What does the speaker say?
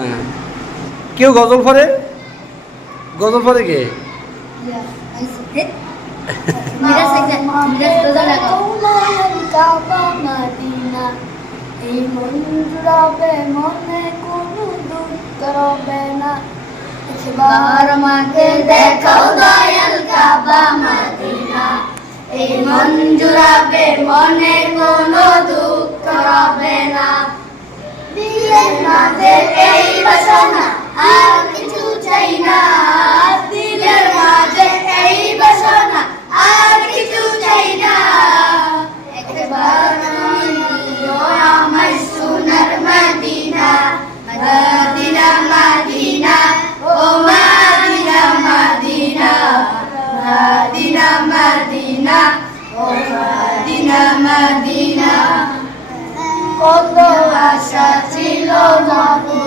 হ্যাঁ। কেউ গজল পড়ে গজল পড়ে কে এই মন মনে কোনো দুঃখ রবে না এই মন মনে আমাদের এই বাসনা, আর কিছু চাই না। দিলের মাঝে এই বাসনা, আর কিছু চাই না। একবার আমার সোনার মাদিনা মাদিনা মাদিনা, ও মাদিনা মাদিনা মাদিনা মাদিনা, ও মাদিনা মাদিনা। কত আশা जाते